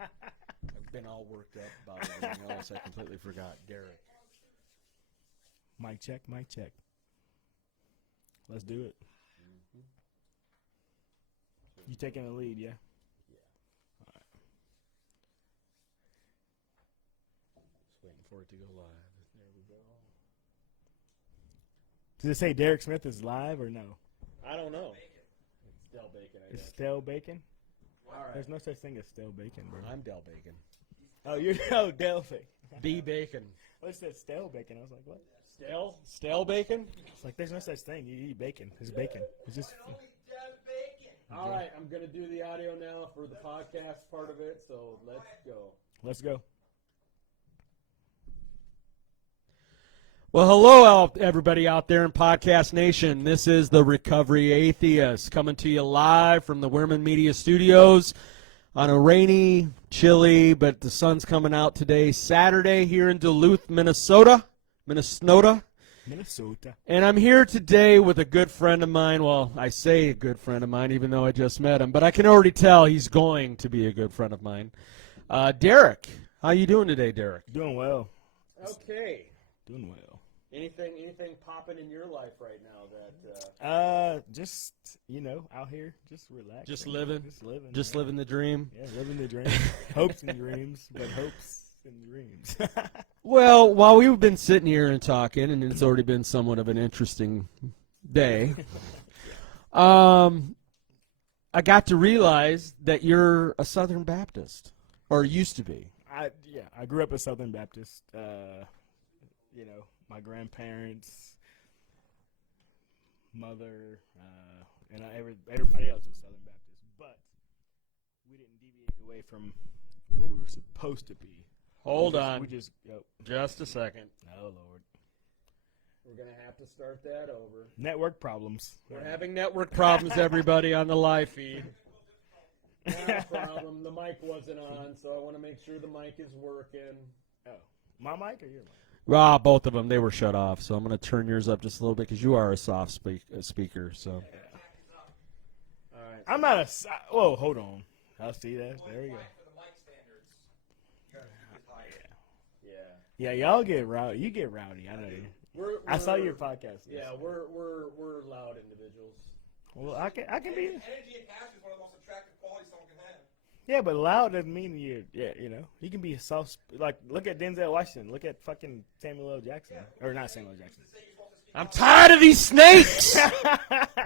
I've been all worked up about everything else. I completely forgot. Derek. Mic check, mic check. Let's do it. Mm-hmm. You taking the lead, yeah? Yeah. All right. Just waiting for it to go live. There we go. Does it say Derek Smith is live or no? I don't know. It's Del Bacon, I It's guess. stale bacon? All right. There's no such thing as stale bacon, bro. I'm Del Bacon. Oh, you're Del Bacon. B Bacon. Well, it said stale bacon. I was like, what? Stale? Stale bacon? It's like, there's no such thing. You eat bacon. It's bacon. It's just. All right, I'm going to do the audio now for the podcast part of it, so let's go. Let's go. Well, hello, everybody out there in Podcast Nation. This is the Recovery Atheist coming to you live from the Wierman Media Studios on a rainy, chilly, but the sun's coming out today, Saturday, here in Duluth, Minnesota. And I'm here today with a good friend of mine. Well, I say a good friend of mine, even though I just met him, but I can already tell he's going to be a good friend of mine. Derek, how you doing today, Derek? Doing well. Okay. Doing well. Anything popping in your life right now that? Just out here, just relaxing. Just living. Just living the dream. Yeah, living the dream. Hopes and dreams, but hopes and dreams. Well, while we've been sitting here and talking, and it's already been somewhat of an interesting day, I got to realize that you're a Southern Baptist, or used to be. I grew up a Southern Baptist. My grandparents, mother, and everybody else was Southern Baptist, but we didn't deviate away from what we were supposed to be. Hold on. Just a second. Oh, Lord. We're going to have to start that over. Network problems. We're having network problems, everybody, on the live feed. Not a problem. The mic wasn't on, so I want to make sure the mic is working. Oh, my mic or your mic? Both of them. They were shut off, so I'm going to turn yours up just a little bit because you are a soft speaker. So. Yeah. All right. I'm not a. Whoa, hold on. I'll see that. There we go. Yeah, y'all get rowdy. You get rowdy. I know you. I saw your podcast. Yeah, we're loud individuals. Well, I can be. Energy and passion is one of the most attractive qualities someone can have. Yeah, but loud doesn't mean you can be soft. Like, look at Denzel Washington. Look at fucking Samuel L. Jackson. Or not Samuel L. Jackson. I'm tired of these snakes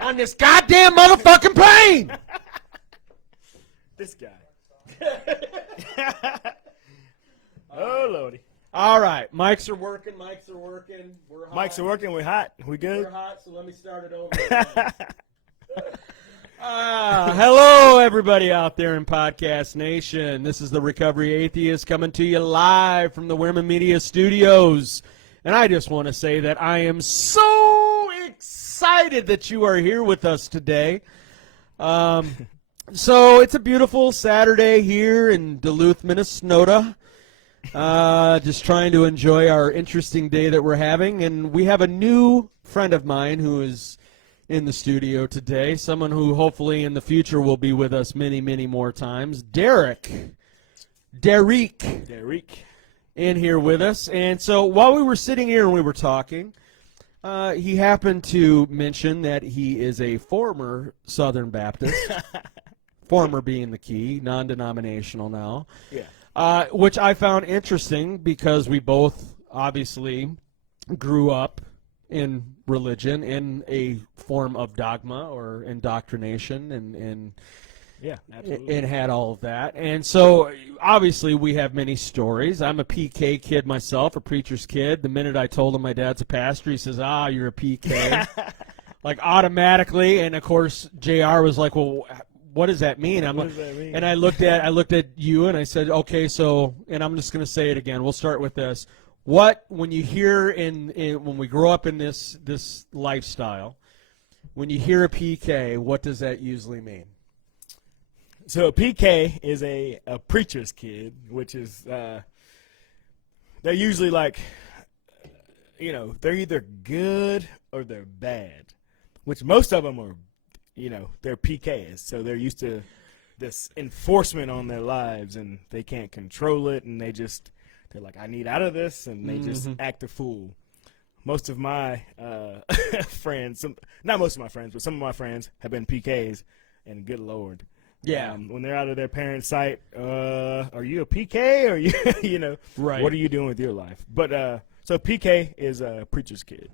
on this goddamn motherfucking plane. This guy. Oh, Lordy. All right, mics are working. We're hot. Mics are working. We're hot. We good? We're hot, so let me start it over. Hello, everybody out there in Podcast Nation. This is the Recovery Atheist coming to you live from the Wierman Media Studios. And I just want to say that I am so excited that you are here with us today. So it's a beautiful Saturday here in Duluth, Minnesota. Just trying to enjoy our interesting day that we're having. And we have a new friend of mine who is in the studio today, someone who hopefully in the future will be with us many, many more times. Derek in here with us. And so while we were sitting here and we were talking, he happened to mention that he is a former Southern Baptist, former being the key, non-denominational now. Yeah. Which I found interesting because we both obviously grew up in religion, in a form of dogma or indoctrination, and yeah, absolutely. and had all of that. And so obviously we have many stories. I'm a PK kid myself, a preacher's kid. The minute I told him my dad's a pastor, he says, you're a PK. Like automatically. And of course, JR was like, well, what does that mean? What does that mean? And I looked at you and I said, okay, so, and I'm just going to say it again. We'll start with this. When you hear when we grow up in this lifestyle, when you hear a PK, what does that usually mean? So a PK is a preacher's kid, which is they're usually like, they're either good or they're bad, which most of them are, they're PKs, so they're used to this enforcement on their lives, and they can't control it, and they're like, I need out of this, and they just act a fool. Most of my friends, not most of my friends, but some of my friends have been PKs, and good Lord. Yeah. When they're out of their parents' sight, are you a PK? Or you Right. What are you doing with your life? But so PK is a preacher's kid.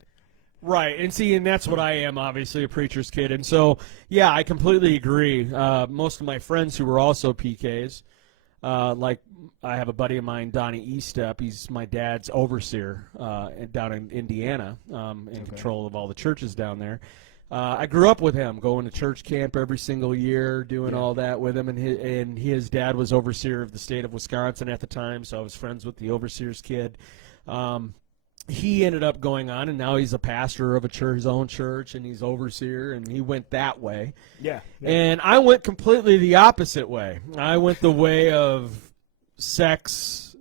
Right, and that's what I am, obviously, a preacher's kid. And so, yeah, I completely agree. Most of my friends who were also PKs, like I have a buddy of mine, Donnie Estep. He's my dad's overseer down in Indiana, in control of all the churches down there. I grew up with him, going to church camp every single year, doing all that with him, and his dad was overseer of the state of Wisconsin at the time, so I was friends with the overseer's kid. He ended up going on, and now he's a pastor of his own church, and he's overseer, and he went that way. Yeah. And I went completely the opposite way. I went the way of sex,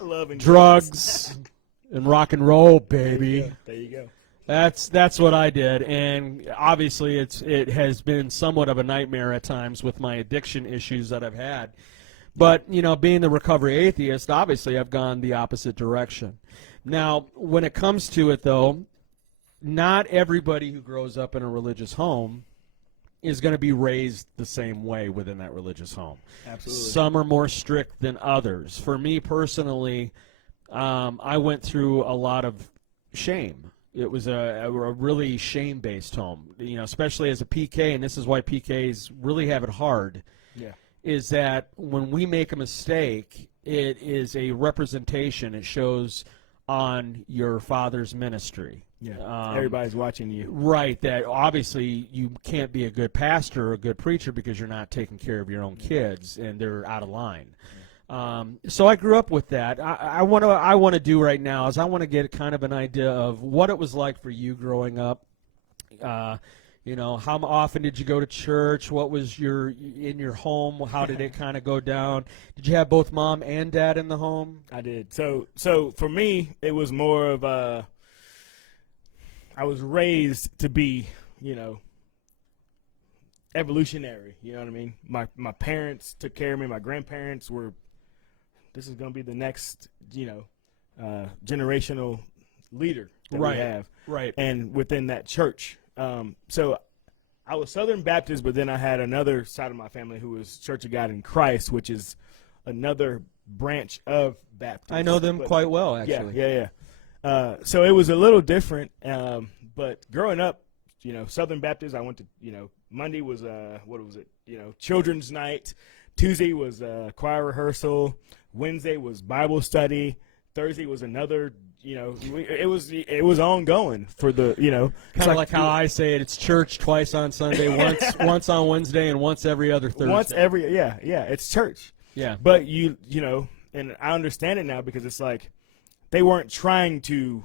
Love and drugs, and rock and roll, baby. There you go. That's what I did, and obviously it has been somewhat of a nightmare at times with my addiction issues that I've had. But, being the recovery atheist, obviously I've gone the opposite direction. Now, when it comes to it, though, not everybody who grows up in a religious home is going to be raised the same way within that religious home. Absolutely. Some are more strict than others. For me personally, I went through a lot of shame. It was a really shame-based home, especially as a PK, and this is why PKs really have it hard. Yeah. Is that when we make a mistake, it is a representation. It shows on your father's ministry. Yeah. Everybody's watching you. Right, that obviously you can't be a good pastor or a good preacher because you're not taking care of your own kids and they're out of line. So I grew up with that. I want to do right now is I want to get kind of an idea of what it was like for you growing up. How often did you go to church? What was in your home? How did it kind of go down? Did you have both mom and dad in the home? I did. So for me, it was more of I was raised to be, evolutionary. You know what I mean? My parents took care of me. My grandparents were. This is going to be the next, generational leader that we have. Right. And within that church. So I was Southern Baptist, but then I had another side of my family who was Church of God in Christ, which is another branch of Baptist. I know them quite well, actually. Yeah. So it was a little different. But growing up, Southern Baptist, I went to, Monday was, children's night. Tuesday was choir rehearsal. Wednesday was Bible study. Thursday was another, it was ongoing for the, Kind of like how I say it. It's church twice on Sunday, once on Wednesday, and once every other Thursday. It's church. Yeah. But and I understand it now because it's like they weren't trying to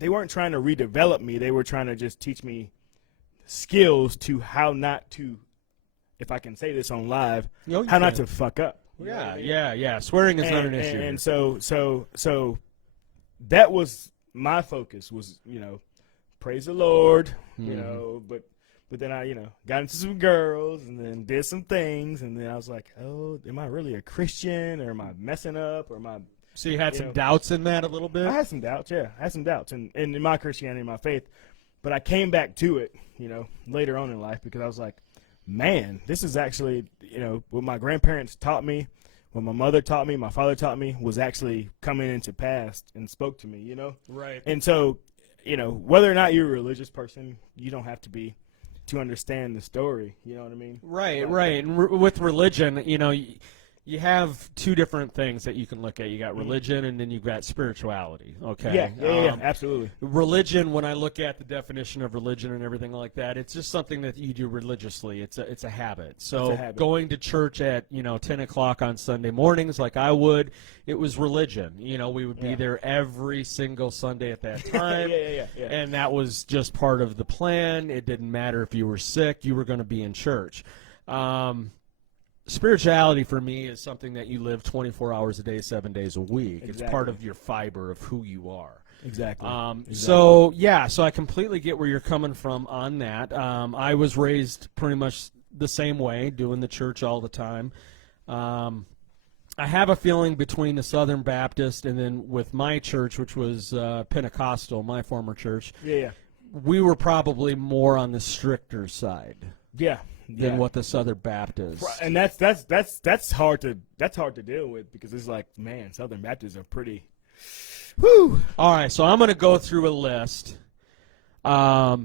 redevelop me. They were trying to just teach me skills to how not to, if I can say this on live, how not to fuck up. Yeah. Swearing is not an issue. And so that was my focus was, praise the Lord, but then I, got into some girls and then did some things. And then I was like, oh, am I really a Christian or am I messing up or am I? So you had some doubts in that a little bit? I had some doubts, and in my Christianity, my faith. But I came back to it, later on in life because I was like, man, this is actually, what my grandparents taught me, what my mother taught me, my father taught me was actually coming into pass and spoke to me, Right. And so, whether or not you're a religious person, you don't have to be to understand the story. You know what I mean? Right. And with religion, you have two different things that you can look at. You got religion, and then you've got spirituality. Okay. Yeah, absolutely. Religion. When I look at the definition of religion and everything like that, it's just something that you do religiously. It's a habit. So going to church at 10 o'clock on Sunday mornings, like I would, it was religion. We would be there every single Sunday at that time. Yeah. And that was just part of the plan. It didn't matter if you were sick; you were going to be in church. Spirituality for me is something that you live 24 hours a day, 7 days a week. Exactly. It's part of your fiber of who you are. Exactly. So I completely get where you're coming from on that. I was raised pretty much the same way, doing the church all the time. I have a feeling between the Southern Baptist and then with my church, which was Pentecostal, my former church, Yeah. we were probably more on the stricter side Yeah. than what the Southern Baptist. And that's hard to deal with, because it's like, man, Southern Baptists are pretty. Whew. All right, so I'm going to go through a list. Oh,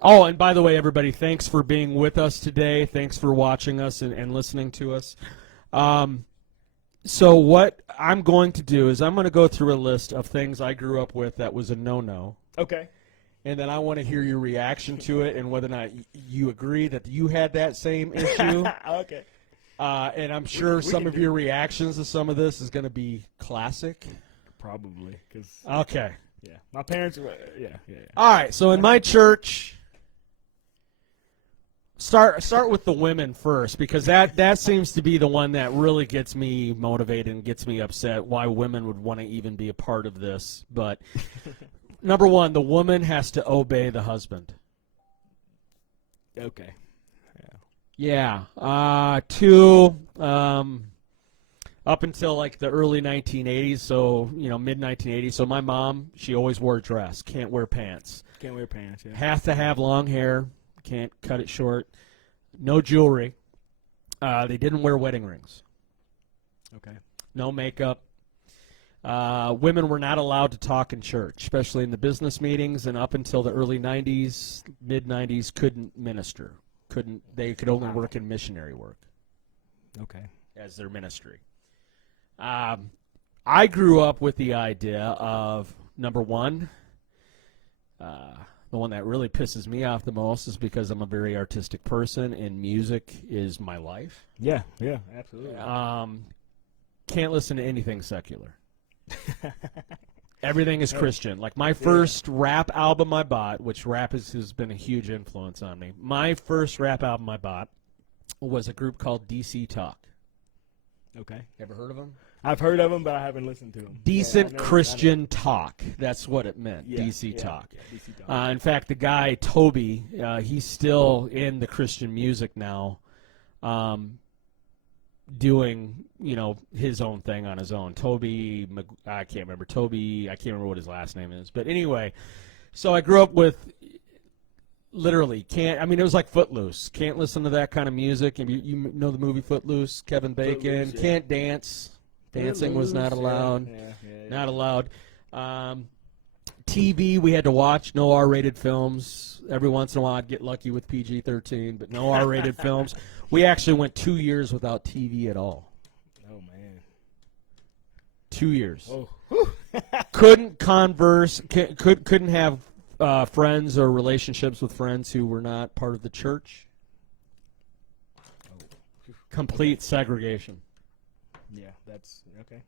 and by the way, everybody, thanks for being with us today. Thanks for watching us and listening to us. So what I'm going to do is I'm going to go through a list of things I grew up with that was a no-no. Okay. And then I want to hear your reaction to it and whether or not you agree that you had that same issue. Okay. And I'm sure we some can of do your reactions to some of this is going to be classic. Probably, because Okay. yeah, my parents were, yeah. All right, so in my church, start with the women first, because that seems to be the one that really gets me motivated and gets me upset, why women would want to even be a part of this. But number one, the woman has to obey the husband. Okay. Yeah. Two, up until like the early 1980s, so mid 1980s. So my mom, she always wore a dress, can't wear pants. Can't wear pants. Yeah. Has to have long hair, can't cut it short. No jewelry. They didn't wear wedding rings. Okay. No makeup. Women were not allowed to talk in church, especially in the business meetings, and up until the early 90s, mid 90s, couldn't minister. They could only work in missionary work. Okay. As their ministry. I grew up with the idea of, number one, the one that really pisses me off the most is because I'm a very artistic person and music is my life. Yeah, absolutely. Can't listen to anything secular. Everything is Christian. Like my first rap album I bought, which rap has been a huge influence on me. My first rap album I bought was a group called DC Talk. Okay. Ever heard of them? I've heard of them, but I haven't listened to them. Decent Christian talk. That's what it meant, Yeah, DC yeah, Talk. yeah, DC Talk. In fact, the guy, Toby, he's still in the Christian music now, doing, his own thing on his own. I can't remember what his last name is. But anyway, so I grew up with literally it was like Footloose. Can't listen to that kind of music. And you know the movie Footloose, Kevin Bacon. Footloose, yeah. Can't dance. Dancing was not allowed. Yeah. Not allowed. TV we had to watch. No R-rated films. Every once in a while I'd get lucky with PG-13, but no R-rated films. We actually went 2 years without TV at all. Oh, man. 2 years. Oh. Couldn't converse. Couldn't have friends or relationships with friends who were not part of the church. Complete segregation. Yeah, that's okay.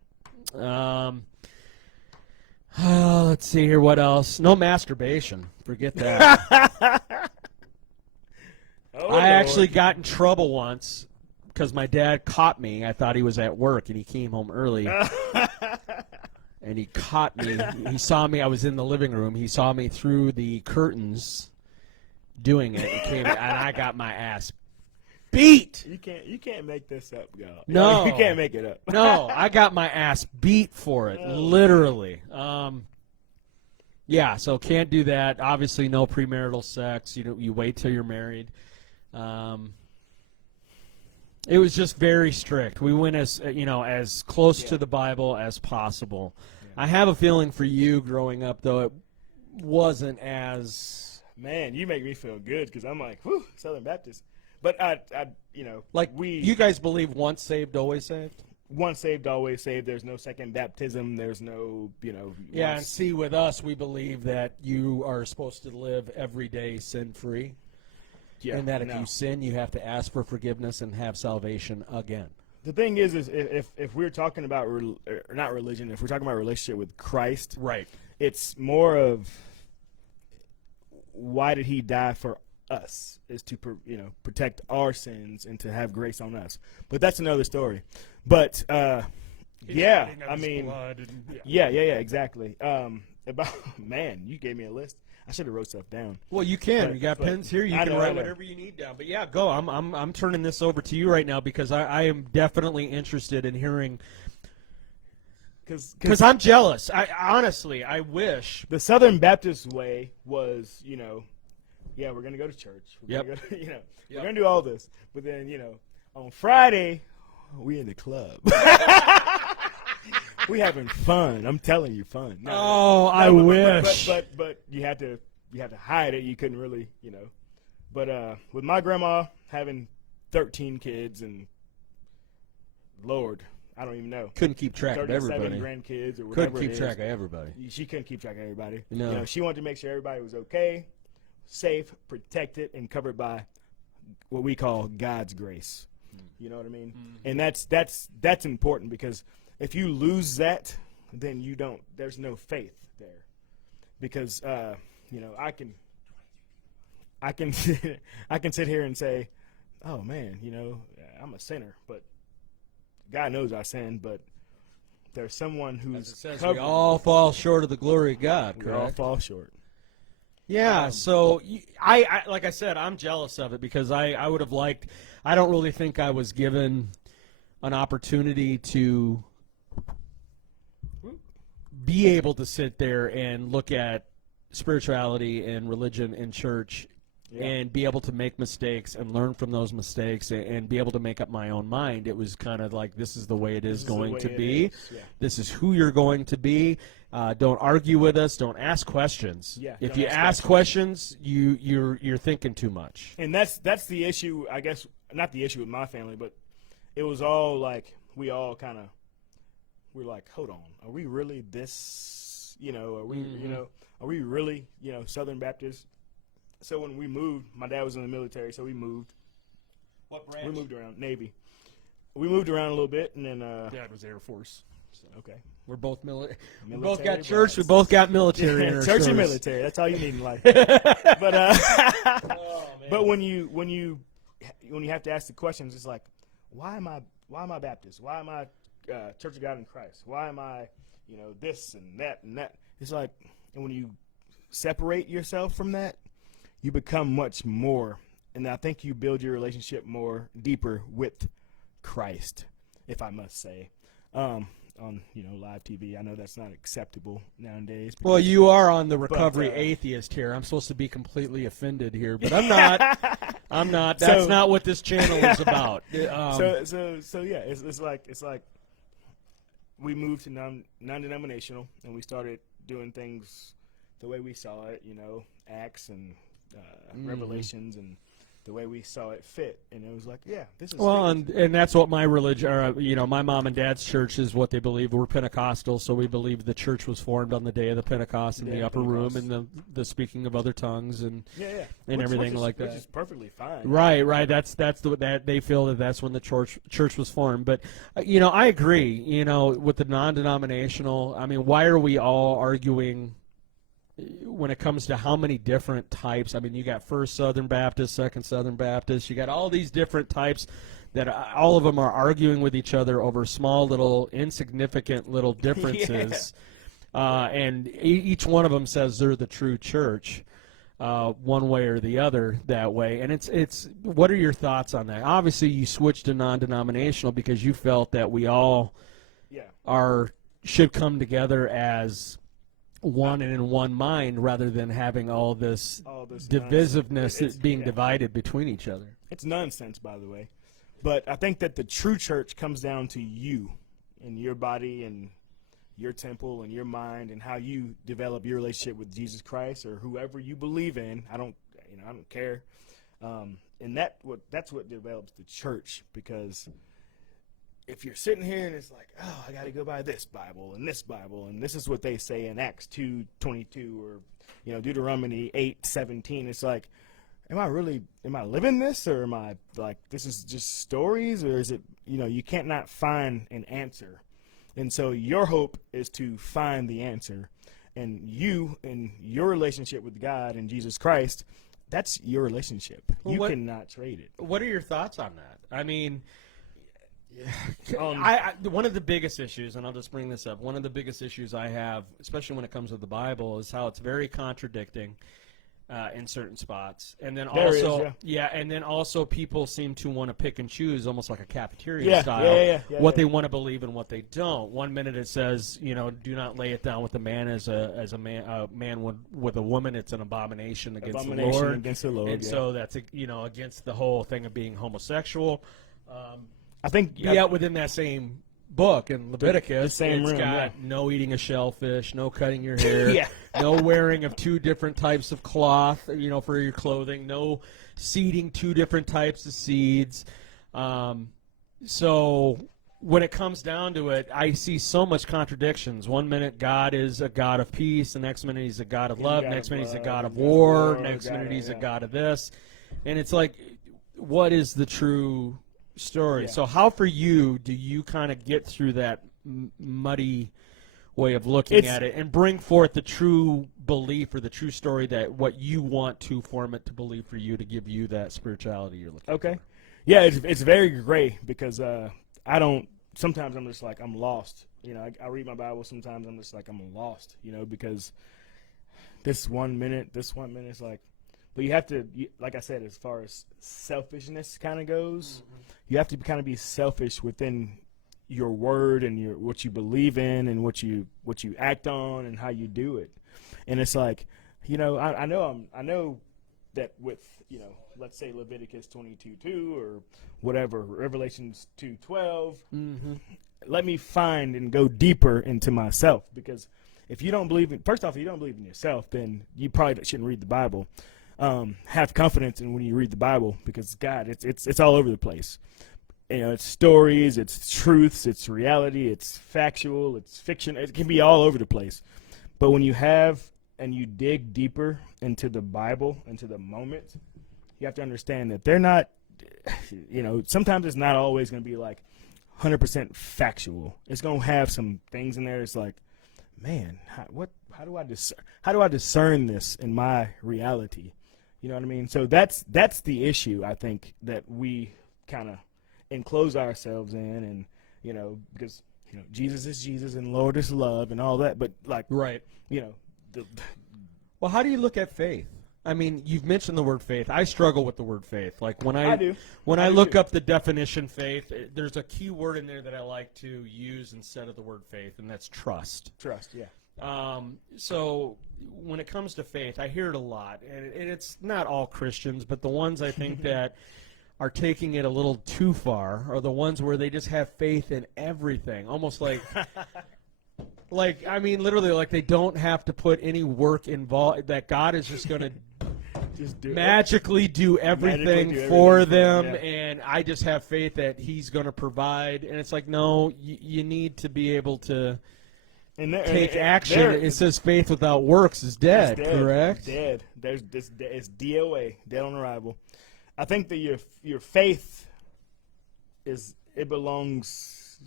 Let's see here. What else? No masturbation. Forget that. I actually got in trouble once because my dad caught me. I thought he was at work, and he came home early. And he caught me. He saw me. I was in the living room. He saw me through the curtains doing it, and I got my ass beat. You can't make this up, God. No. You can't make it up. No, I got my ass beat for it, literally. Yeah, so can't do that. Obviously, no premarital sex. You wait till you're married. It was just very strict. We went as close to the Bible as possible. Yeah. I have a feeling for you growing up, though, it wasn't as. Man, you make me feel good because I'm like, whew, Southern Baptist. But you guys believe once saved, always saved? Once saved, always saved. There's no second baptism. There's no, Yeah, and see, with us, we believe that you are supposed to live every day sin-free. Yeah, and that if you sin, you have to ask for forgiveness and have salvation again. The thing is if we're talking about, not religion, if we're talking about relationship with Christ, right? It's more of why did he die for us, is to protect our sins and to have grace on us. But that's another story. But exactly. Man, you gave me a list. I should have wrote stuff down. Well, you can. But- You got but pens here. You I can know, I write know. whatever you need down. But yeah, go. I'm turning this over to you right now because I am definitely interested in hearing. Because I'm jealous. I honestly, I wish. The Southern Baptist way was, yeah, we're gonna go to church. We're gonna go, we're gonna do all this. But then, on Friday, we in the club. We having fun. I'm telling you, fun. I wish. But you had to hide it. You couldn't really, But with my grandma having 13 kids and Lord, I don't even know. Couldn't keep track of 37 everybody. grandkids or whatever. Couldn't keep track of everybody. She couldn't keep track of everybody. No. She wanted to make sure everybody was okay, safe, protected, and covered by what we call God's grace. You know what I mean? And that's important because if you lose that, then there's no faith there. Because I can I can sit here and say, oh man, I'm a sinner, but God knows I sinned, but there's someone who's As it says, covered. we all fall short of the glory of God, We all correct? fall short. Yeah, so I like I said, I'm jealous of it because I would have liked. I don't really think I was given an opportunity to be able to sit there and look at spirituality and religion in church and be able to make mistakes and learn from those mistakes and be able to make up my own mind. It was kind of like, this is the way it is going to be. This is who you're going to be. Don't argue with us. Don't ask questions. Yeah, if don't you ask questions, you're thinking too much. And that's the issue, I guess, not the issue with my family, but it was all like, we're like, hold on, are we really this, are we really, Southern Baptist? So when we moved, my dad was in the military, so we moved. What branch? We moved around, Navy. We moved around a little bit, and then Dad was Air Force. so, okay. We're both military. We both Military got church. We brass. both got military in our Church and service. military. That's all you need in life. But when you have to ask the questions, it's like, why am I Baptist? Why am I Church of God in Christ? Why am I this and that and that? It's like, and when you separate yourself from that, you become much more, and I think you build your relationship more deeper with Christ, if I must say. On live TV, I know that's not acceptable nowadays. Well, you are on the Recovery Atheist here. I'm supposed to be completely offended here, but I'm not. I'm not. That's not what this channel is about. So yeah, it's like we moved to non-denominational, and we started doing things the way we saw it. Acts and Revelations and the way we saw it fit, and it was like, yeah, this is well, and that's what my religion, or my mom and dad's church is what they believe. We're Pentecostal, so we believe the church was formed on the day of the Pentecost in the upper room and the speaking of other tongues and everything like that. Which is perfectly fine. Right. That's that they feel that's when the church was formed. But I agree. With the non-denominational, I mean, why are we all arguing? When it comes to how many different types, I mean, you got First Southern Baptist, Second Southern Baptist, you got all these different types that all of them are arguing with each other over small little insignificant little differences. And each one of them says they're the true church one way or the other that way. And it's what are your thoughts on that? Obviously, you switched to non-denominational because you felt that we all should come together as one and in one mind rather than having all this divisiveness that's being divided between each other. It's nonsense, by the way. But I think that the true church comes down to you and your body and your temple and your mind and how you develop your relationship with Jesus Christ or whoever you believe in. I don't care. And that's what develops the church, because if you're sitting here and it's like, oh, I got to go by this Bible, and this is what they say in Acts 2:22 or Deuteronomy 8:17, it's like, am I living this, or am I like, this is just stories, or is it, you can't not find an answer. And so your hope is to find the answer, and you and your relationship with God and Jesus Christ, that's your relationship. You cannot trade it. What are your thoughts on that? I mean, One of the biggest issues, and I'll just bring this up, one of the biggest issues I have, especially when it comes to the Bible, is how it's very contradicting in certain spots. And then There also, is, and then also people seem to want to pick and choose, almost like a cafeteria style, what they want to believe and what they don't. One minute it says, do not lay it down with a man as a man with a woman. It's an abomination against the Lord. Against the Lord, and so that's against the whole thing of being homosexual. I think Yet within that same book in Leviticus, same it's room, got no eating of shellfish, no cutting your hair, Yeah. no wearing of two different types of cloth, for your clothing, no seeding two different types of seeds. So when it comes down to it, I see so much contradictions. One minute God is a God of peace, the next minute he's a God of love, next minute he's a God of war, next minute he's a God of this. And it's like, what is the true story? Yeah. So how for you do you kind of get through that muddy way of looking at it and bring forth the true belief or the true story that what you want to form it to believe for you to give you that spirituality you're looking Okay. Yeah, it's very gray because sometimes I'm just like, I'm lost. I read my Bible sometimes, I'm just like, I'm lost, because this one minute is like, but you have to, like I said, as far as selfishness kind of goes, you have to kind of be selfish within your word and what you believe in and what you act on and how you do it. And it's like, I know that with, let's say Leviticus 22:2 or whatever, Revelations 2:12, let me find and go deeper into myself, because if you don't believe in, first off, if you don't believe in yourself, then you probably shouldn't read the Bible. Have confidence in when you read the Bible, because God, it's all over the place. It's stories, it's truths, it's reality, it's factual, it's fiction. It can be all over the place. But when you have and you dig deeper into the Bible, into the moment, you have to understand that they're not, sometimes it's not always going to be like 100% factual. It's going to have some things in there. It's like, man, how do I discern this in my reality? You know what I mean? So that's the issue, I think, that we kind of enclose ourselves in, and because Jesus is Jesus and Lord is love and all that, but like, right. Well, how do you look at faith? I mean, you've mentioned the word faith. I struggle with the word faith. Like when I do. When I I do look too. up the definition faith, there's a key word in there that I like to use instead of the word faith, and that's trust. Trust, yeah. So when it comes to faith, I hear it a lot, and it's not all Christians, but the ones I think that are taking it a little too far are the ones where they just have faith in everything, almost like, literally, like they don't have to put any work involved, that God is just going to magically do everything for them, and I just have faith that He's going to provide. And it's like, no, you need to be able to take action. It says faith without works is dead, correct? Dead. It's DOA, dead on arrival. I think that your faith belongs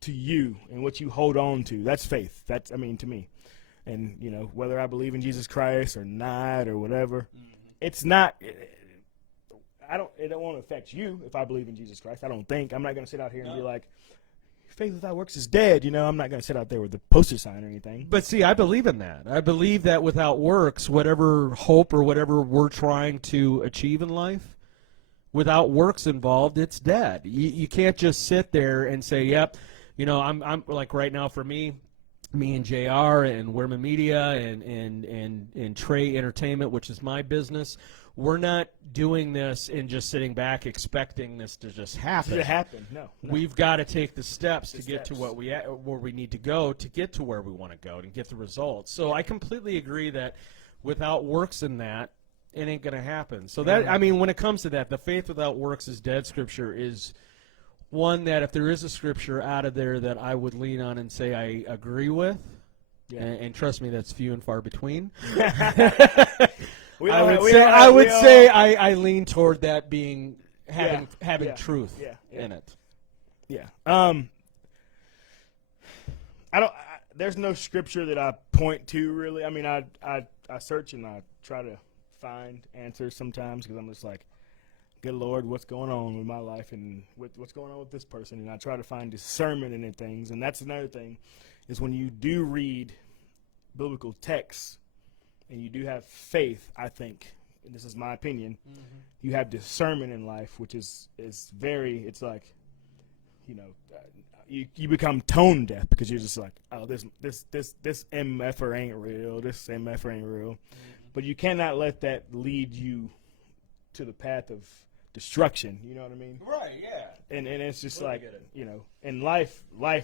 to you and what you hold on to. That's faith. To me. And whether I believe in Jesus Christ or not or whatever, it's not. It won't affect you if I believe in Jesus Christ. I don't think. I'm not going to sit out here and be like, faith without works is dead. I'm not going to sit out there with a poster sign or anything. But see, I believe in that. I believe that without works, whatever hope or whatever we're trying to achieve in life, without works involved, it's dead. You can't just sit there and say, yep, I'm like right now for me and JR and Wierman Media and Trey Entertainment, which is my business, we're not doing this and just sitting back expecting this to just happen. To happen, no. We've got to take the steps to get to where we need to go to get to where we want to go and get the results. So I completely agree that without works in that, it ain't going to happen. So that, when it comes to that, the faith without works is dead scripture is one that if there is a scripture out of there that I would lean on and say I agree with, and trust me, that's few and far between. I would say I lean toward that being having truth in it. Yeah. There's no scripture that I point to really. I search and I try to find answers sometimes because I'm just like, good Lord, what's going on with my life and what's going on with this person? And I try to find discernment in things. And that's another thing, is when you do read biblical texts and you do have faith, I think, and this is my opinion, you have discernment in life, which is very, it's like, you know, you become tone deaf because you're just like, oh, this MFer ain't real, this MFer ain't real. But you cannot let that lead you to the path of destruction, you know what I mean? Right, yeah. And it's just like, you know, and life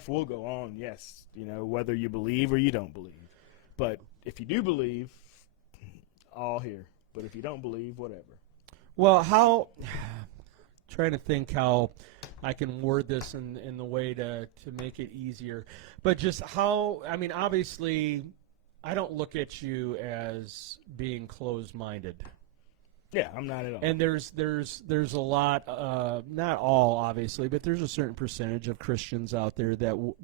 will go on, yes, you know, whether you believe or you don't believe. But if you do believe, all here. But if you don't believe, whatever. Well, trying to think how I can word this in the way to make it easier. But just how, I mean, obviously, I don't look at you as being closed-minded. Yeah, I'm not at all. And there's a lot, not all obviously, but there's a certain percentage of Christians out there that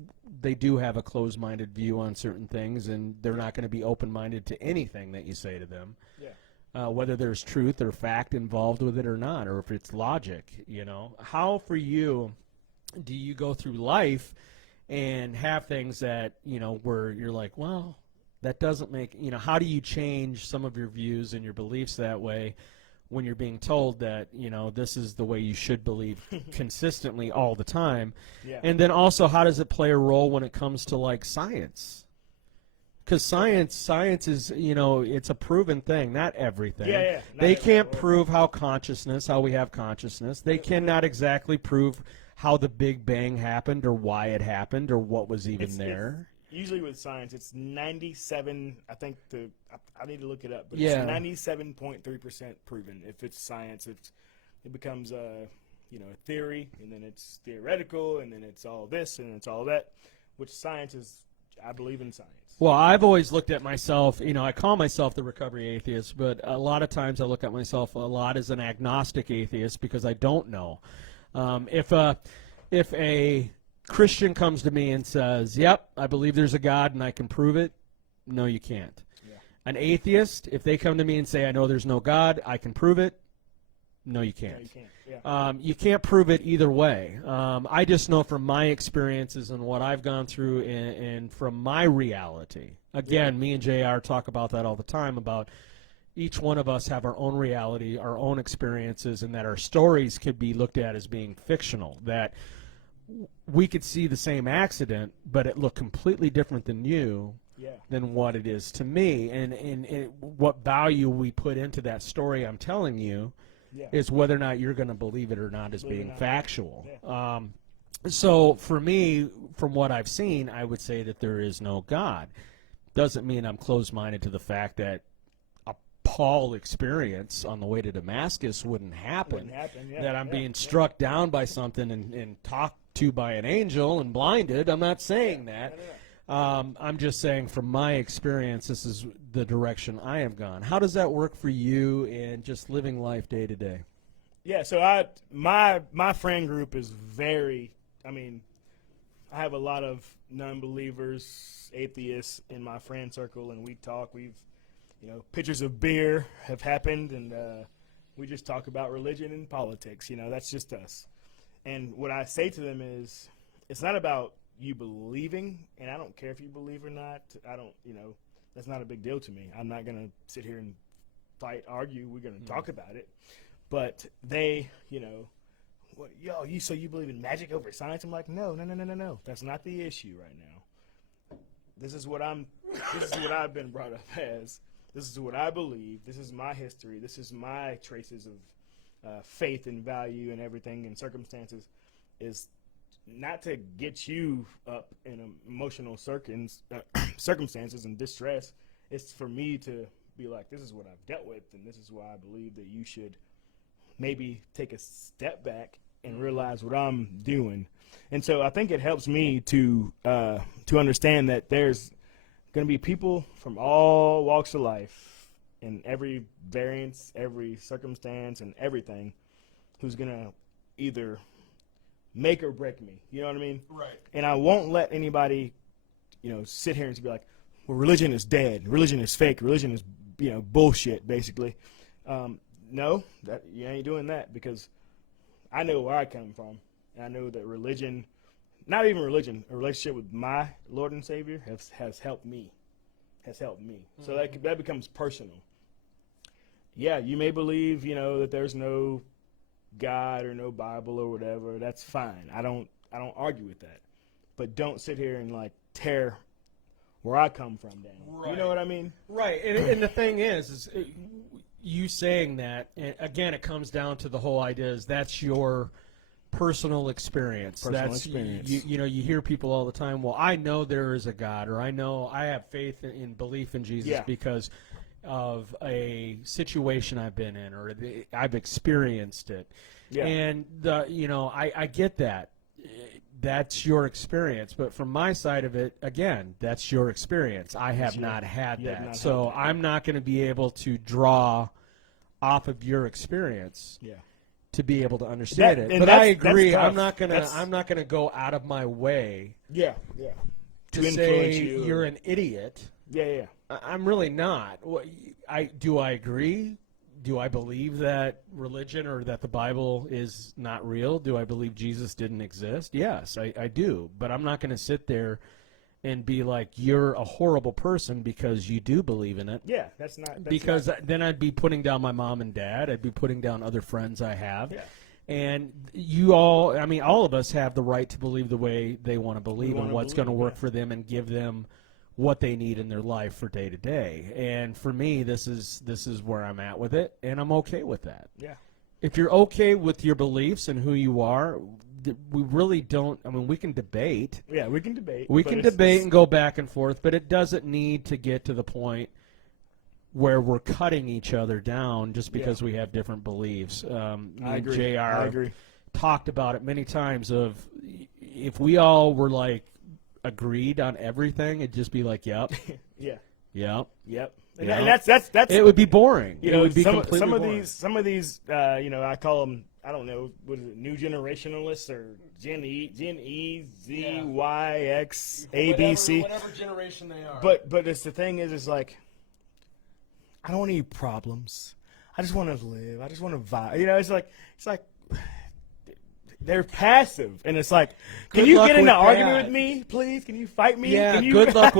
they do have a closed-minded view on certain things, and they're not going to be open-minded to anything that you say to them. Yeah. Whether there's truth or fact involved with it or not, or if it's logic, you know. How, for you, do you go through life and have things that, you know, where you're like, well, that doesn't make, you know, how do you change some of your views and your beliefs that way when you're being told that, you know, this is the way you should believe consistently all the time? Yeah. And then also, how does it play a role when it comes to, like, science? Because science is, you know, it's a proven thing, not everything. Yeah. They can't prove how we have consciousness. They cannot exactly prove how the Big Bang happened or why it happened or what was even there. Usually with science, it's 97, I think I need to look it up, but Yeah. it's 97.3% proven. If it's science, it becomes a theory, and then it's theoretical, and then it's all this, and it's all that, which science is, I believe in science. Well, I've always looked at myself, you know, I call myself the Recovery Atheist, but a lot of times I look at myself a lot as an agnostic atheist because I don't know. If a Christian comes to me and says, yep, I believe there's a God and I can prove it, no, you can't. Yeah. An atheist, if they come to me and say, I know there's no God, I can prove it, no, you can't. No, you can't. Yeah. You can't prove it either way. I just know from my experiences and what I've gone through and from my reality. Again, me and JR talk about that all the time, about each one of us have our own reality, our own experiences, and that our stories could be looked at as being fictional, that we could see the same accident, but it looked completely different than you. Yeah. Than what it is to me, and what value we put into that story I'm telling you is whether or not you're going to believe it or not as being factual. Yeah. So for me, from what I've seen, I would say that there is no God. Doesn't mean I'm closed-minded to the fact that a Paul experience on the way to Damascus wouldn't happen. That I'm being struck down by something and talked to by an angel and blinded. I'm not saying that. No. I'm just saying from my experience, this is the direction I have gone. How does that work for you in just living life day to day? Yeah, so my friend group is very, I have a lot of non-believers, atheists in my friend circle, and we talk. Pitchers of beer have happened, and we just talk about religion and politics. That's just us. And what I say to them is, it's not about you believing, and I don't care if you believe or not. That's not a big deal to me. I'm not going to sit here and fight, argue. We're going to talk about it. But they, so you believe in magic over science? I'm like, no. That's not the issue right now. This is what I've been brought up as. This is what I believe. This is my history. This is my traces of faith and value and everything and circumstances, is not to get you up in emotional circumstances and distress. It's for me to be like, this is what I've dealt with, and this is why I believe that you should maybe take a step back and realize what I'm doing. And so I think it helps me to understand that there's going to be people from all walks of life, in every variance, every circumstance, and everything, who's going to either make or break me. You know what I mean? Right. And I won't let anybody, sit here and be like, well, religion is dead. Religion is fake. Religion is, bullshit, basically. no, that you ain't doing that, because I know where I come from. And I know that religion, not even religion, a relationship with my Lord and Savior has helped me. So that becomes personal. Yeah, you may believe, that there's no God or no Bible or whatever. That's fine. I don't argue with that. But don't sit here and like tear where I come from down. Right. You know what I mean? Right. And the thing is you saying that, and again, it comes down to the whole idea is that's your personal experience. Experience. You hear people all the time, well, I know there is a God, or I know I have faith in belief in Jesus because of a situation I've been in, or I've experienced it. Yeah. And I get that. That's your experience, but from my side of it, again, that's your experience. I have not had that, so I'm not going to be able to draw off of your experience to be able to understand it. But I agree. I'm not gonna go out of my way. To say you're an idiot. I'm really not. Do I agree? Do I believe that religion or that the Bible is not real? Do I believe Jesus didn't exist? Yes, I do. But I'm not going to sit there and be like, you're a horrible person because you do believe in it. Yeah, that's not. Because then I'd be putting down my mom and dad. I'd be putting down other friends I have. Yeah. And all of us have the right to believe the way they want to believe and what's going to work for them and give them what they need in their life for day to day. And for me, this is where I'm at with it, and I'm okay with that. Yeah. If you're okay with your beliefs and who you are, we really don't. I mean, we can debate. Yeah, we can debate. We can debate and go back and forth, but it doesn't need to get to the point where we're cutting each other down just because we have different beliefs. I agree. JR I agree. talked about it many times of if we all were like agreed on everything, it'd just be like, yep. Yep. And that's it would be boring. It would be completely boring. Some of these I call them, I don't know, what is it, new generationalists or Gen E, Z, Y, X, A, B, C. Whatever generation they are. But it's the thing is like, I don't want any problems. I just want to live. I just want to vibe. It's like they're passive, and it's like, can you get in an argument with me, please? Can you fight me? Yeah, good luck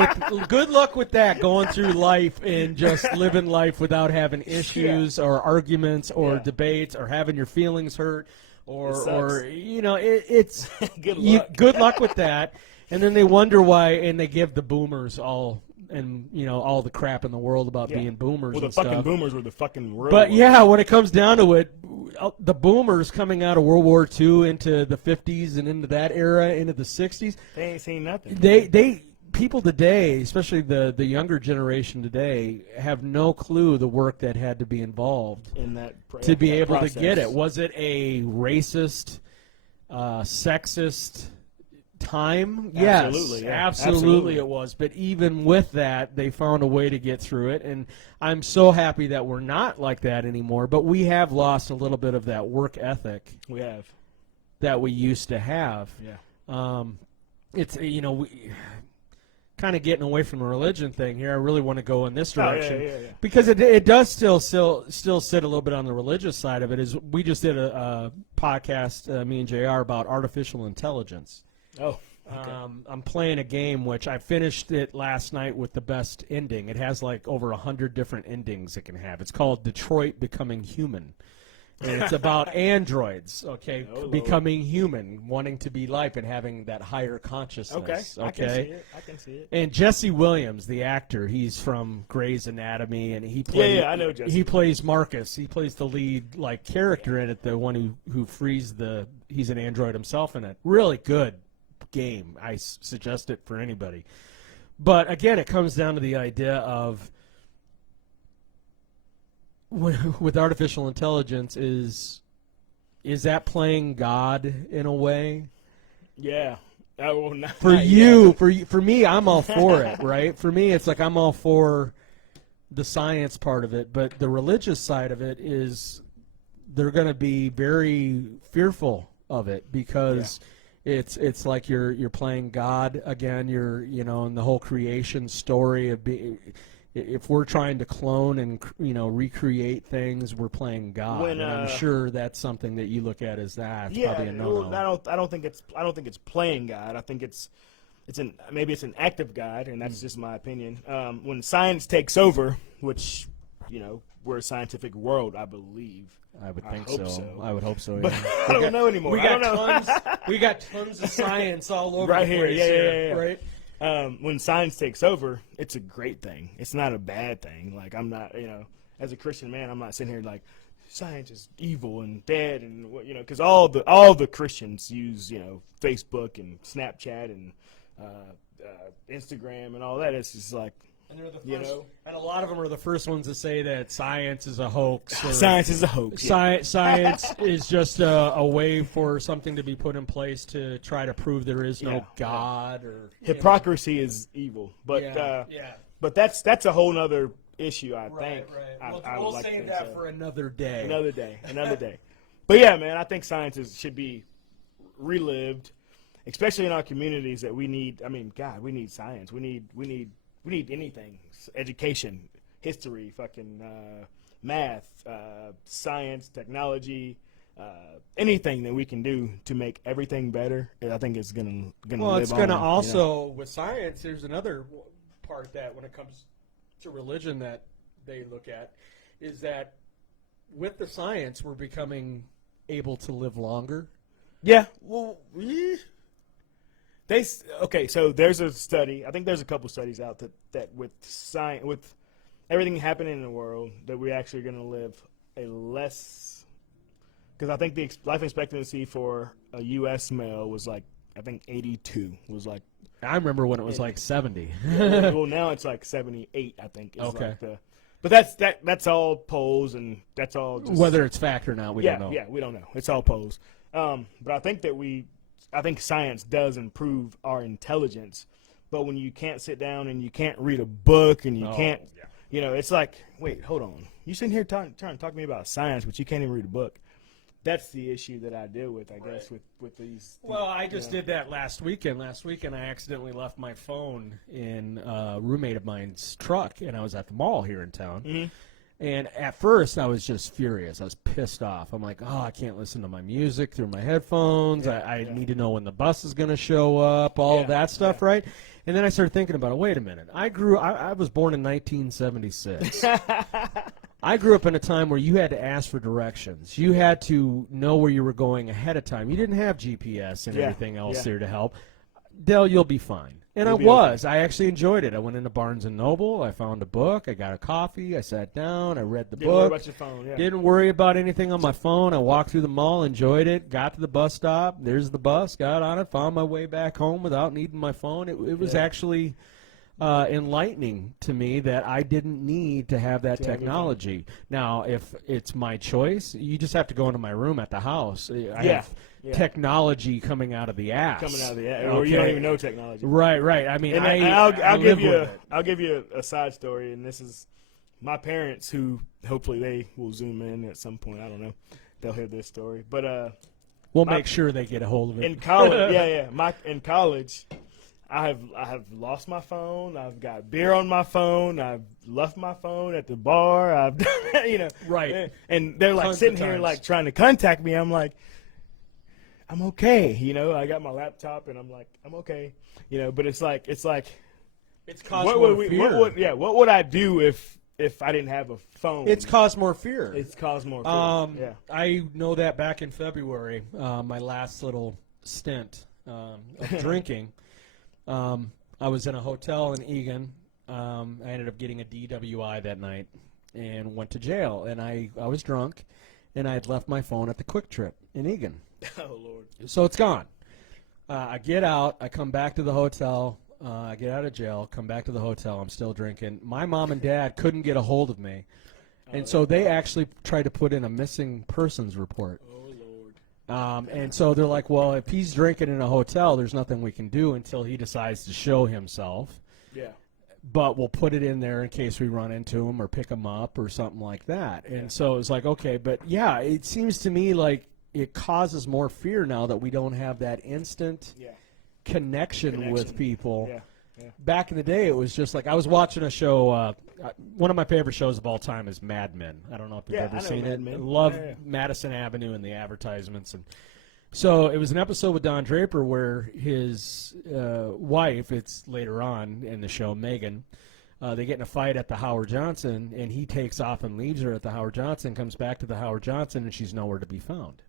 with that. Going through life and just living life without having issues or arguments or debates or having your feelings hurt or it's good luck. Good luck with that. And then they wonder why, and they give the boomers all the crap in the world about being boomers. Well, the fucking boomers were the fucking real But when it comes down to it, the boomers coming out of World War II into the 50s and into that era, into the 60s, they ain't seen nothing. People today, especially the younger generation today, have no clue the work that had to be involved in that to be able process. to get it. Was it a racist, sexist time? Absolutely, Yes, absolutely it was. But even with that, they found a way to get through it, and I'm so happy that we're not like that anymore. But we have lost a little bit of that work ethic. We have that we used to have. Yeah. It's we kind of getting away from the religion thing here. I really want to go in this direction because it does still sit a little bit on the religious side of it. Is we just did a podcast, me and JR, about artificial intelligence. Oh, okay. I'm playing a game which I finished it last night with the best ending. It has like over 100 different endings it can have. It's called Detroit Becoming Human. And it's about androids, becoming human, wanting to be like and having that higher consciousness. Okay. I can see it. And Jesse Williams, the actor, he's from Grey's Anatomy, and he plays. I know Jesse. He plays Marcus. He plays the lead character in it, the one who frees he's an android himself in it. Really good game. I suggest it for anybody. But again, it comes down to the idea of with artificial intelligence is that playing God in a way? Yeah. For you, for me, I'm all for it, right? For me, it's like I'm all for the science part of it, but the religious side of it is they're going to be very fearful of it because it's like you're playing God again. You're in the whole creation story of being. if we're trying to clone and recreate things, we're playing God. When, and I'm sure that's something that you look at as that's probably a no-no. well, I don't think it's playing God. I think maybe it's an act of God, and that's just my opinion. When science takes over, which we're a scientific world, I believe. I would think hope so. so. I would hope so. But Yeah. I don't know anymore. I don't know. We got tons of science all over Right the here. place Yeah. right? When science takes over, it's a great thing. It's not a bad thing. Like, I'm not, as a Christian man, I'm not sitting here like science is evil and bad, and because all the Christians use Facebook and Snapchat and Instagram and all that. It's just like. And they're the first, and a lot of them are the first ones to say that science is a hoax. Science is a hoax. Science is just a way for something to be put in place to try to prove there is no God or hypocrisy is evil. But but that's a whole other issue. I think. Right. I We'll like save to that so. for another day. Another day. But yeah, man, I think science should be relived, especially in our communities that we need. I mean, God, we need science. We need anything, education, history, fucking math, science, technology, anything that we can do to make everything better. I think it's gonna Well, live it's going to on, also with science. There's another part that when it comes to religion that they look at is that with the science we're becoming able to live longer. Yeah. Well. So there's a study. I think there's a couple studies out that with science, with everything happening in the world, that we're actually going to live a less. Because I think the life expectancy for a U.S. male was like 82. Was like. I remember when it was like 70. Well, now it's like 78. I think. Is Okay. Like but that's all polls, and that's all. Just, Whether it's fact or not, we don't know. Yeah, we don't know. It's all polls. But I think I think science does improve our intelligence, but when you can't sit down and you can't read a book and you can't, it's like, wait, hold on. You sitting here trying to talk to me about science, but you can't even read a book. That's the issue that I deal with, I guess, with these. Well, I just did that last weekend. Last weekend, I accidentally left my phone in a roommate of mine's truck, and I was at the mall here in town. Mm-hmm. And at first, I was just furious. I was pissed off. I'm like, I can't listen to my music through my headphones. I need to know when the bus is going to show up, all of that stuff, right? And then I started thinking about it. Wait a minute. I was born in 1976. I grew up in a time where you had to ask for directions. You had to know where you were going ahead of time. You didn't have GPS and everything else there to help. Dell, you'll be fine. And I was. Okay. I actually enjoyed it. I went into Barnes & Noble. I found a book. I got a coffee. I sat down. I read the book. Didn't worry about your phone. Yeah. Didn't worry about anything on my phone. I walked through the mall, enjoyed it, got to the bus stop. There's the bus. Got on it, found my way back home without needing my phone. It was actually enlightening to me that I didn't need to have that technology. Now, if it's my choice, you just have to go into my room at the house. I have technology coming out of the ass. Or you don't even know technology. Right. I mean, I'll give you a side story, and this is my parents, who hopefully they will zoom in at some point. I don't know. They'll hear this story, but we'll make sure they get a hold of it. In college, in college, I have lost my phone. I've got beer on my phone. I've left my phone at the bar. I've right. And they're like sitting here like trying to contact me. I'm like, I'm okay. I got my laptop and I'm like, I'm okay. But it's caused more fear. What would I do if I didn't have a phone? It's caused more fear. It's caused more fear. I know that back in February, my last little stint of drinking. I was in a hotel in Egan. I ended up getting a DWI that night and went to jail. And I was drunk, and I had left my phone at the Quick Trip in Egan. Oh, Lord. So it's gone. I get out. I come back to the hotel. I get out of jail, come back to the hotel. I'm still drinking. My mom and dad couldn't get a hold of me. And so they actually tried to put in a missing persons report. And so they're like, well, if he's drinking in a hotel, there's nothing we can do until he decides to show himself. Yeah. But we'll put it in there in case we run into him or pick him up or something like that. And so it's like, okay, but yeah, it seems to me like it causes more fear now that we don't have that instant connection with people. Yeah. back in the day, it was just like I was watching a show. One of my favorite shows of all time is Mad Men. I don't know if you've ever seen it. I love Madison Avenue and the advertisements. And so it was an episode with Don Draper where his wife, it's later on in the show, Megan, they get in a fight at the Howard Johnson, and he takes off and leaves her at the Howard Johnson, comes back to the Howard Johnson, and she's nowhere to be found.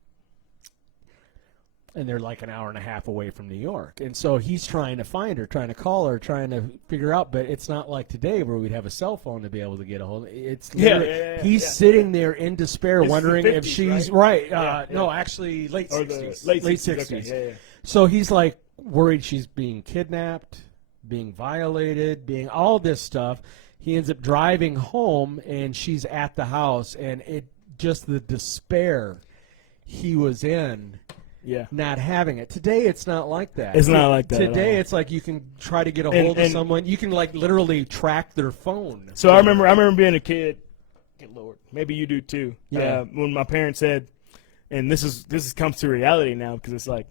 And they're like an hour and a half away from New York. And so he's trying to find her, trying to call her, trying to figure out. But it's not like today where we'd have a cell phone to be able to get a hold of it. It's he's sitting there in despair, wondering 50s, if she's No, actually late 60s. Late 60s. Okay, Yeah. So he's like worried she's being kidnapped, being violated, being all this stuff. He ends up driving home, and she's at the house. And it just the despair he was in. Yeah. Not having it. Today, it's not like that. It's not like that Today, at all. it's like you can try to get a hold of someone. You can like literally track their phone. So I remember being a kid. Good Lord, maybe you do too. Yeah. When my parents said, and this comes to reality now because it's like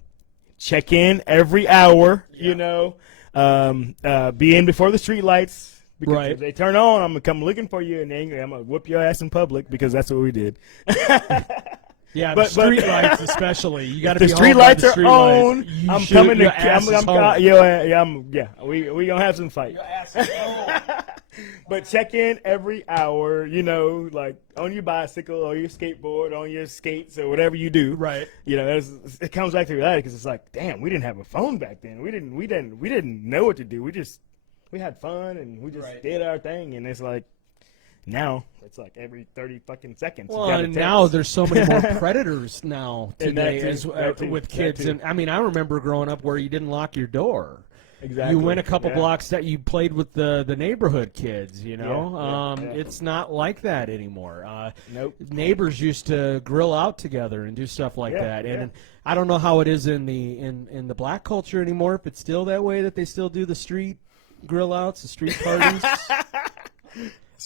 check in every hour. Yeah. You know, be in before the street lights. Because if they turn on, I'm gonna come looking for you, and then I'm gonna whoop your ass in public because that's what we did. Yeah, the street lights especially. You got to the be street home by lights the are street on. lights. I'm coming to. We gonna have some fight. But check in every hour. You know, like on your bicycle or your skateboard, on your skates or whatever you do. Right. You know, it comes back to reality because it's like, damn, we didn't have a phone back then. We didn't know what to do. We had fun and we just did our thing. And it's like. Now it's like every 30 fucking seconds. Well, and now there's so many more predators now today with kids. And I mean, I remember growing up where you didn't lock your door. Exactly. You went a couple blocks that you played with the neighborhood kids. You know, Yeah. It's not like that anymore. Nope. Neighbors used to grill out together and do stuff like that. And I don't know how it is in the black culture anymore. If it's still that way, that they still do the street grill outs, the street parties.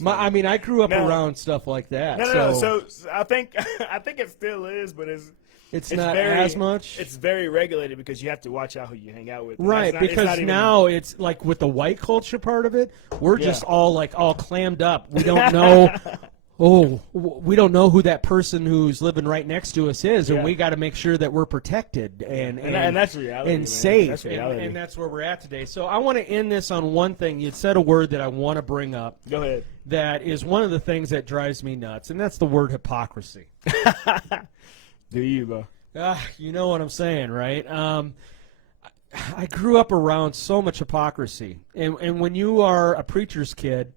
I mean, I grew up around stuff like that. No. So I think it still is, but it's not very, as much. It's very regulated because you have to watch out who you hang out with. Right, because now it's like with the white culture part of it, we're just all clammed up. We don't know. We don't know who that person who's living right next to us is, and we got to make sure that we're protected and that's reality and man. safe, that's reality. and that's where we're at today. So I want to end this on one thing. You said a word that I want to bring up. Go ahead. That is one of the things that drives me nuts, and that's the word hypocrisy. Do you, bro? You know what I'm saying, right? I grew up around so much hypocrisy, and when you are a preacher's kid,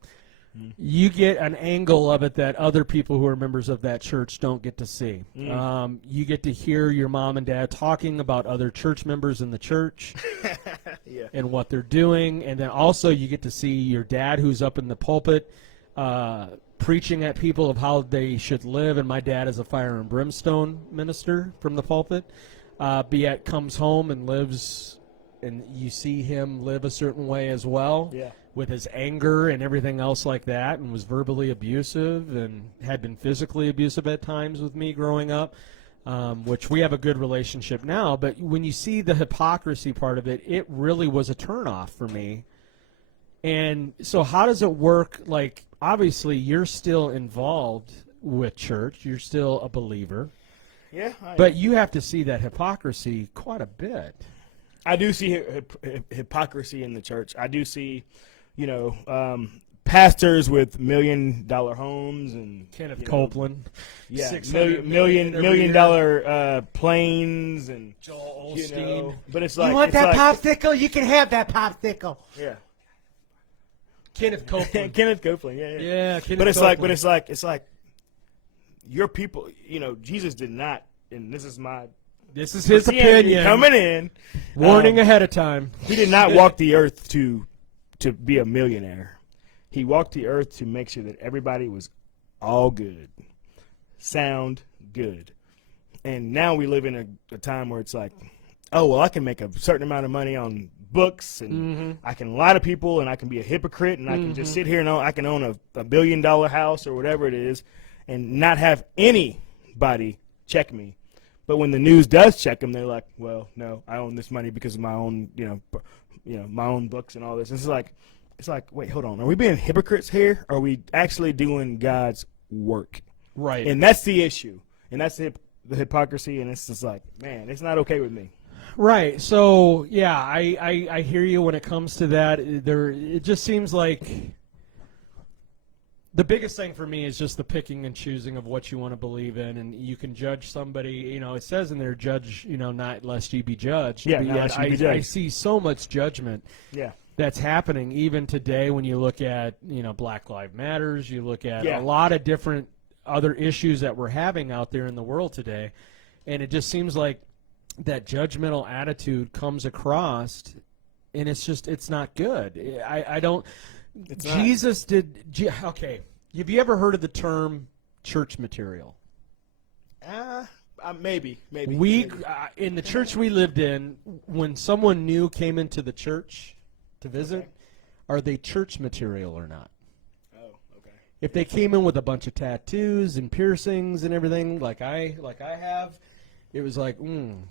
you get an angle of it that other people who are members of that church don't get to see. You get to hear your mom and dad talking about other church members in the church and what they're doing, and then also you get to see your dad who's up in the pulpit preaching at people of how they should live, and my dad is a fire and brimstone minister from the pulpit, but yet comes home and lives, and you see him live a certain way as well. Yeah. With his anger and everything else like that, and was verbally abusive and had been physically abusive at times with me growing up, which we have a good relationship now. But when you see the hypocrisy part of it, it really was a turnoff for me. And so how does it work? Like, obviously, you're still involved with church. You're still a believer. Yeah. But you have to see that hypocrisy quite a bit. I do see hypocrisy in the church. I do see, pastors with $1 million homes and Kenneth Copeland, million dollar planes and Joel Osteen. But it's like, you want that popsicle? You can have that popsicle. Yeah. Kenneth Copeland. Kenneth Copeland. Yeah. Yeah. Kenneth But it's Copeland. it's like your people. Jesus did not, and this is his opinion. Coming in, warning ahead of time. He did not walk the earth to be a millionaire. He walked the earth to make sure that everybody was all good, sound good. And now we live in a time where it's like, oh, well, I can make a certain amount of money on books, and I can lie to people, and I can be a hypocrite, and I can just sit here and I can own a $1 billion house or whatever it is and not have anybody check me. But when the news does check them, they're like, well, no, I own this money because of my own, my own books and all this. It's like, wait, hold on. Are we being hypocrites here? Or are we actually doing God's work? Right. And that's the issue. And that's the hypocrisy. And it's just like, man, it's not okay with me. Right. So, yeah, I hear you when it comes to that. It just seems like the biggest thing for me is just the picking and choosing of what you want to believe in. And you can judge somebody, it says in there, judge, not lest ye be judged. Yeah, but not yet lest ye be judged. I see so much judgment. Yeah. That's happening even today when you look at, Black Lives Matters, you look at Yeah. a lot of different other issues that we're having out there in the world today. And it just seems like that judgmental attitude comes across, and it's not good. I don't. It's not. Jesus did. Okay, have you ever heard of the term church material? Maybe. We in the church we lived in, when someone new came into the church to visit, are they church material or not? Oh, okay. If they came in with a bunch of tattoos and piercings and everything, like I have, it was like,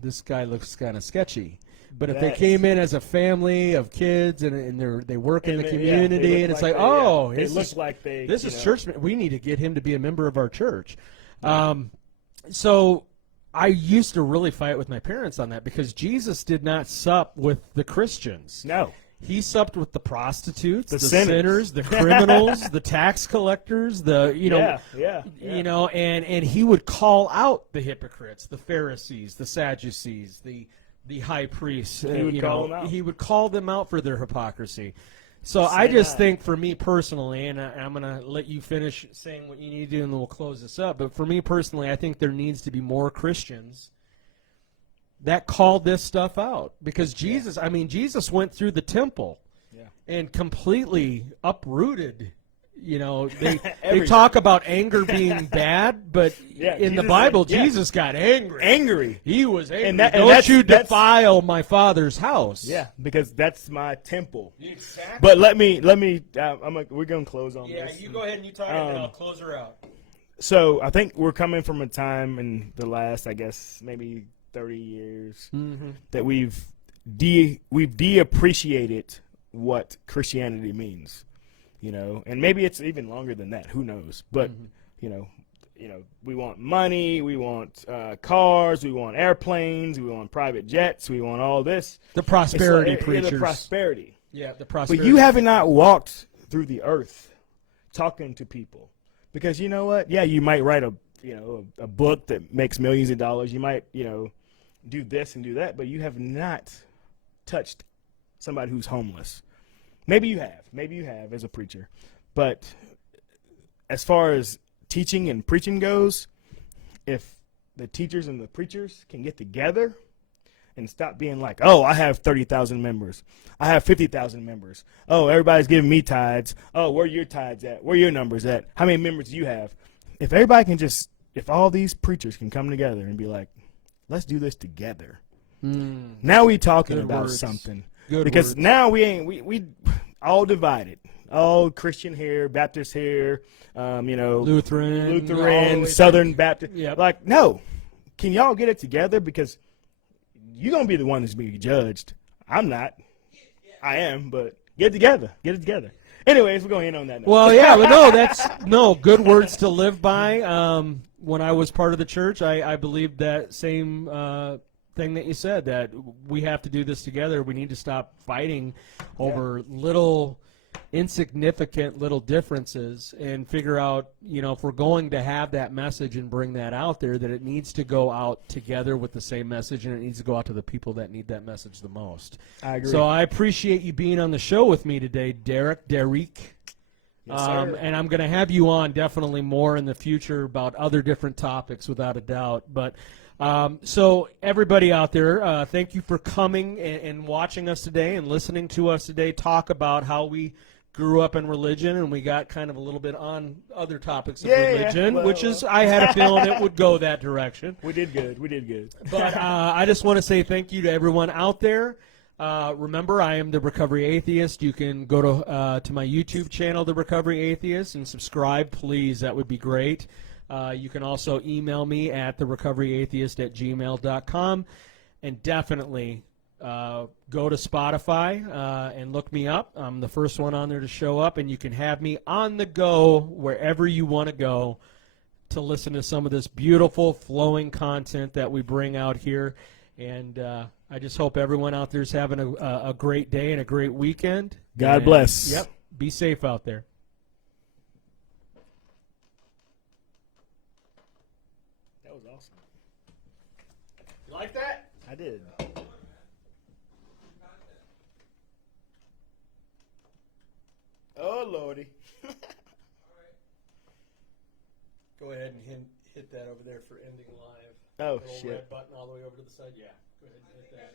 this guy looks kind of sketchy. But if they came in as a family of kids and they work in the community, and it's like, this is church. We need to get him to be a member of our church. So I used to really fight with my parents on that because Jesus did not sup with the Christians. No. He supped with the prostitutes, the sinners. sinners, the criminals, the tax collectors, and he would call out the hypocrites, the Pharisees, the Sadducees, the high priests. He would call them out. He would call them out for their hypocrisy. So I just think for me personally, and I'm going to let you finish saying what you need to do and then we'll close this up, but for me personally, I think there needs to be more Christians that called this stuff out because Jesus went through the temple and completely uprooted. They talk about anger being bad, but in the Bible, Jesus got angry. He was angry. Don't you defile my Father's house? Yeah, because that's my temple. Exactly. But let me. We're gonna close on this. Yeah, you go ahead and you talk, and then I'll close her out. So I think we're coming from a time in the last, I guess, maybe 30 years that we've de-appreciated what Christianity means, and maybe it's even longer than that. Who knows? But we want money, we want cars, we want airplanes, we want private jets, we want all this. The prosperity preachers. The prosperity. Yeah, the prosperity. But you have not walked through the earth talking to people, because you know what? Yeah, you might write a book that makes millions of dollars. You might do this and do that, but you have not touched somebody who's homeless. Maybe you have as a preacher, but as far as teaching and preaching goes, if the teachers and the preachers can get together and stop being like, oh, I have 30,000 members, I have 50,000 members, oh, everybody's giving me tithes, oh, where are your tithes at, where are your numbers at, how many members do you have? If everybody can if all these preachers can come together and be like, let's do this together. Now we talking about something. Because now we all divided. All Christian here, Baptist here, Lutheran, Southern Baptist. Yep. Like, no. Can y'all get it together? Because you're going to be the one that's being judged. I'm not. I am, but get it together. Get it together. Anyways, we're going to end on that note. Well, yeah, but good words to live by. When I was part of the church, I believed that same thing that you said, that we have to do this together. We need to stop fighting over little insignificant little differences and figure out, if we're going to have that message and bring that out there, that it needs to go out together with the same message, and it needs to go out to the people that need that message the most. I agree. So I appreciate you being on the show with me today, Derek. Yes, sir. And I'm going to have you on definitely more in the future about other different topics, without a doubt. But so everybody out there, thank you for coming and watching us today and listening to us today talk about how we grew up in religion, and we got kind of a little bit on other topics of religion, which is, I had a feeling it would go that direction. We did good. But I just want to say thank you to everyone out there. Remember, I am the Recovery Atheist. You can go to my YouTube channel, The Recovery Atheist, and subscribe, please. That would be great. You can also email me at therecoveryatheist@gmail.com. And definitely go to Spotify and look me up. I'm the first one on there to show up, and you can have me on the go wherever you want to go to listen to some of this beautiful flowing content that we bring out here. And I just hope everyone out there is having a great day and a great weekend. God And, bless. Yep. Be safe out there. That was awesome. You like that? I did. Oh, Lordy. Go ahead and hit that over there for ending live. Oh, Little shit. red button all the way over to the side. Yeah. Go ahead and hit that.